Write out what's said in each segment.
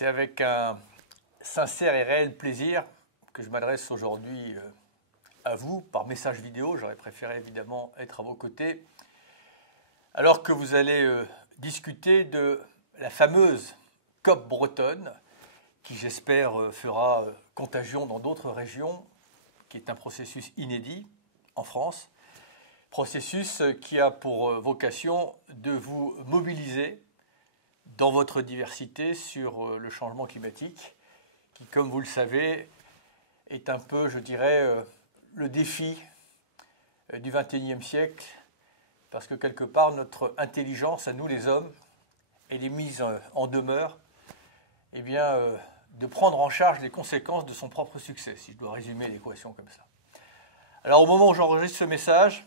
C'est avec un sincère et réel plaisir que je m'adresse aujourd'hui à vous par message vidéo. J'aurais préféré évidemment être à vos côtés, alors que vous allez discuter de la fameuse COP bretonne, qui j'espère fera contagion dans d'autres régions, qui est un processus inédit en France, processus qui a pour vocation de vous mobiliser dans votre diversité sur le changement climatique, qui, comme vous le savez, est un peu, je dirais, le défi du XXIe siècle, parce que quelque part, notre intelligence, à nous les hommes, elle est mise en demeure de prendre en charge les conséquences de son propre succès, si je dois résumer l'équation comme ça. Alors au moment où j'enregistre ce message,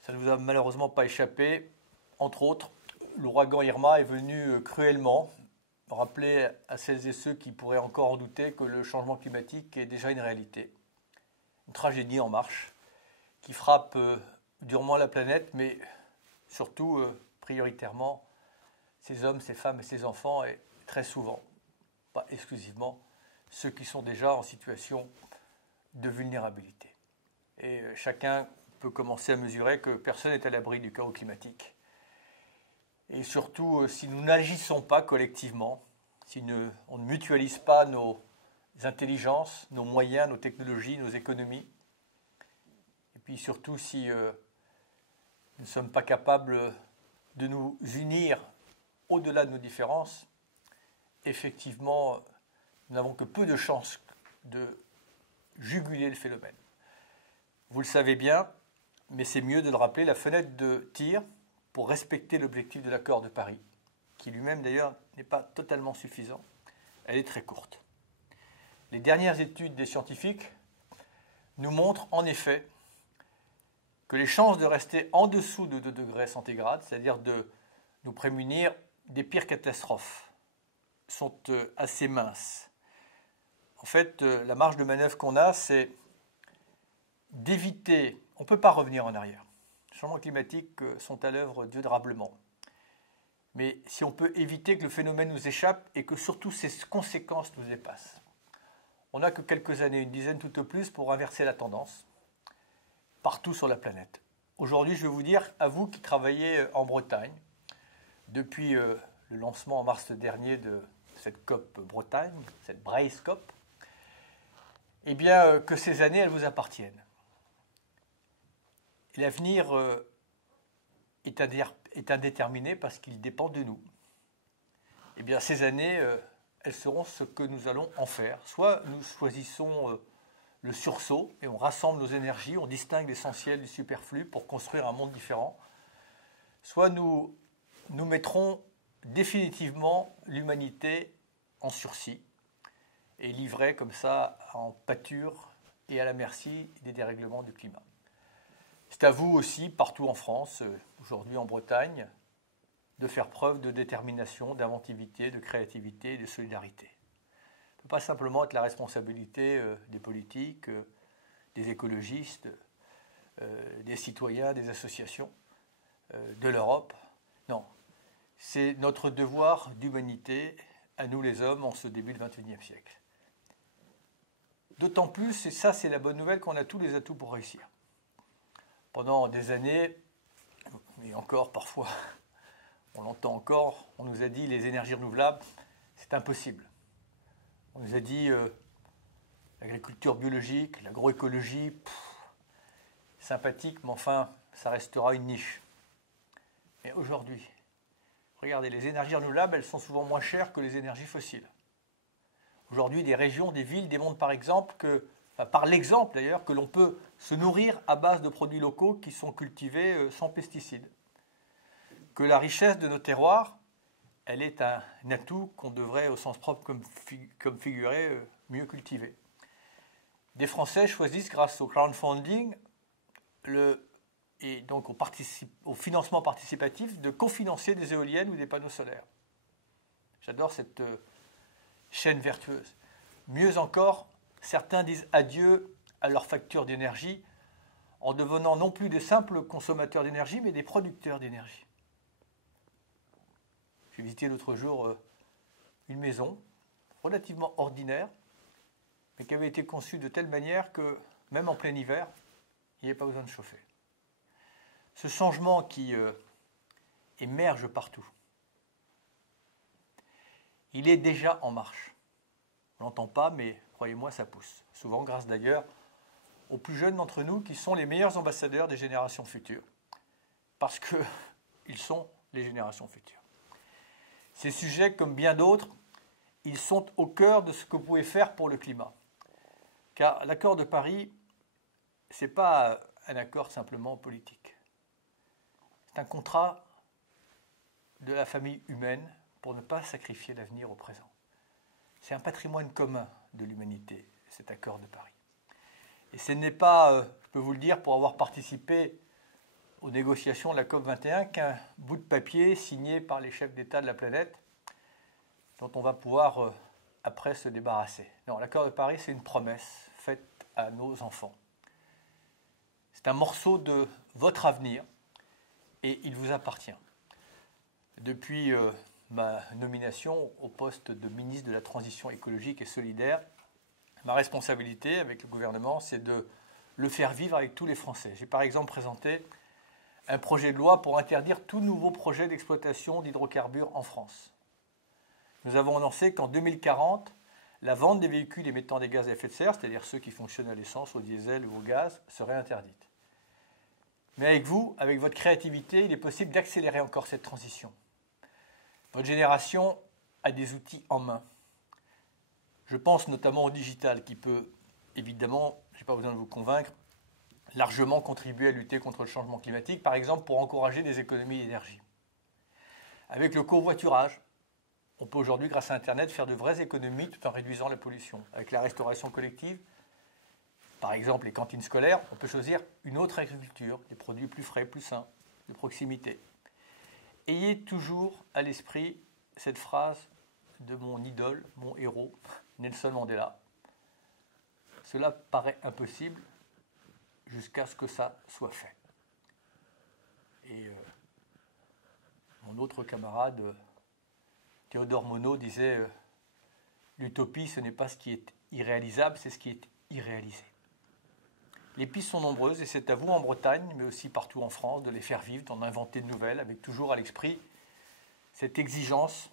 ça ne vous a malheureusement pas échappé, entre autres, l'ouragan Irma est venu cruellement rappeler à celles et ceux qui pourraient encore en douter que le changement climatique est déjà une réalité. Une tragédie en marche qui frappe durement la planète, mais surtout, prioritairement, ces hommes, ces femmes et ces enfants, et très souvent, pas exclusivement, ceux qui sont déjà en situation de vulnérabilité. Et chacun peut commencer à mesurer que personne n'est à l'abri du chaos climatique. Et surtout, si nous n'agissons pas collectivement, si on ne mutualise pas nos intelligences, nos moyens, nos technologies, nos économies, et puis surtout si nous ne sommes pas capables de nous unir au-delà de nos différences, effectivement, nous n'avons que peu de chances de juguler le phénomène. Vous le savez bien, mais c'est mieux de le rappeler, la fenêtre de tir pour respecter l'objectif de l'accord de Paris, qui lui-même d'ailleurs n'est pas totalement suffisant, elle est très courte. Les dernières études des scientifiques nous montrent en effet que les chances de rester en dessous de 2 degrés centigrades, c'est-à-dire de nous prémunir des pires catastrophes, sont assez minces. En fait, la marge de manœuvre qu'on a, c'est d'éviter, on ne peut pas revenir en arrière. Les changements climatiques sont à l'œuvre durablement. Mais si on peut éviter que le phénomène nous échappe et que surtout ses conséquences nous dépassent. On n'a que quelques années, une dizaine tout au plus, pour inverser la tendance partout sur la planète. Aujourd'hui, je vais vous dire, à vous qui travaillez en Bretagne, depuis le lancement en mars dernier de cette COP Bretagne, cette Brace COP, eh bien, que ces années, elles vous appartiennent. L'avenir est indéterminé parce qu'il dépend de nous. Eh bien, ces années, elles seront ce que nous allons en faire. Soit nous choisissons le sursaut et on rassemble nos énergies, on distingue l'essentiel du superflu pour construire un monde différent. Soit nous mettrons définitivement l'humanité en sursis et livrée comme ça en pâture et à la merci des dérèglements du climat. C'est à vous aussi, partout en France, aujourd'hui en Bretagne, de faire preuve de détermination, d'inventivité, de créativité et de solidarité. Ça ne peut pas simplement être la responsabilité des politiques, des écologistes, des citoyens, des associations, de l'Europe. Non, c'est notre devoir d'humanité à nous les hommes en ce début du XXIe siècle. D'autant plus, et ça c'est la bonne nouvelle, qu'on a tous les atouts pour réussir. Pendant des années, et encore parfois, on l'entend encore, on nous a dit les énergies renouvelables, c'est impossible. On nous a dit l'agriculture biologique, l'agroécologie, sympathique, mais enfin, ça restera une niche. Mais aujourd'hui, regardez, les énergies renouvelables, elles sont souvent moins chères que les énergies fossiles. Aujourd'hui, des régions, des villes démontrent par exemple par l'exemple d'ailleurs, que l'on peut se nourrir à base de produits locaux qui sont cultivés sans pesticides. Que la richesse de nos terroirs, elle est un atout qu'on devrait, au sens propre comme figuré, mieux cultiver. Des Français choisissent, grâce au crowdfunding, et donc au financement participatif, de cofinancer des éoliennes ou des panneaux solaires. J'adore cette chaîne vertueuse. Mieux encore, certains disent adieu à leur facture d'énergie en devenant non plus des simples consommateurs d'énergie, mais des producteurs d'énergie. J'ai visité l'autre jour une maison relativement ordinaire, mais qui avait été conçue de telle manière que, même en plein hiver, il n'y avait pas besoin de chauffer. Ce changement qui émerge partout, il est déjà en marche. On ne l'entend pas, mais croyez-moi, ça pousse. Souvent grâce d'ailleurs aux plus jeunes d'entre nous qui sont les meilleurs ambassadeurs des générations futures. Parce qu'ils sont les générations futures. Ces sujets, comme bien d'autres, ils sont au cœur de ce que vous pouvez faire pour le climat. Car l'accord de Paris, ce n'est pas un accord simplement politique. C'est un contrat de la famille humaine pour ne pas sacrifier l'avenir au présent. C'est un patrimoine commun de l'humanité, cet accord de Paris. Et ce n'est pas, je peux vous le dire, pour avoir participé aux négociations de la COP21, qu'un bout de papier signé par les chefs d'État de la planète, dont on va pouvoir après se débarrasser. Non, l'accord de Paris, c'est une promesse faite à nos enfants. C'est un morceau de votre avenir et il vous appartient. Depuis ma nomination au poste de ministre de la Transition écologique et solidaire, ma responsabilité avec le gouvernement, c'est de le faire vivre avec tous les Français. J'ai par exemple présenté un projet de loi pour interdire tout nouveau projet d'exploitation d'hydrocarbures en France. Nous avons annoncé qu'en 2040, la vente des véhicules émettant des gaz à effet de serre, c'est-à-dire ceux qui fonctionnent à l'essence, au diesel ou au gaz, serait interdite. Mais avec vous, avec votre créativité, il est possible d'accélérer encore cette transition. Votre génération a des outils en main. Je pense notamment au digital qui peut, évidemment, je n'ai pas besoin de vous convaincre, largement contribuer à lutter contre le changement climatique, par exemple pour encourager des économies d'énergie. Avec le covoiturage, on peut aujourd'hui, grâce à Internet, faire de vraies économies tout en réduisant la pollution. Avec la restauration collective, par exemple les cantines scolaires, on peut choisir une autre agriculture, des produits plus frais, plus sains, de proximité. Ayez toujours à l'esprit cette phrase de mon idole, mon héros, Nelson Mandela. Cela paraît impossible jusqu'à ce que ça soit fait. Et mon autre camarade, Théodore Monod, disait l'utopie, ce n'est pas ce qui est irréalisable, c'est ce qui est irréalisé. Les pistes sont nombreuses et c'est à vous en Bretagne, mais aussi partout en France, de les faire vivre, d'en inventer de nouvelles, avec toujours à l'esprit cette exigence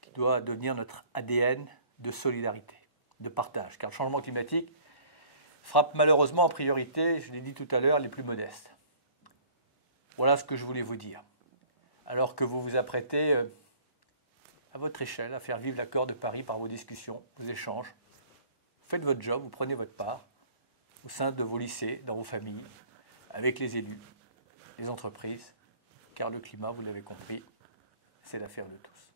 qui doit devenir notre ADN de solidarité, de partage. Car le changement climatique frappe malheureusement en priorité, je l'ai dit tout à l'heure, les plus modestes. Voilà ce que je voulais vous dire. Alors que vous vous apprêtez à votre échelle à faire vivre l'accord de Paris par vos discussions, vos échanges, vous faites votre job, vous prenez votre part au sein de vos lycées, dans vos familles, avec les élus, les entreprises, car le climat, vous l'avez compris, c'est l'affaire de tous.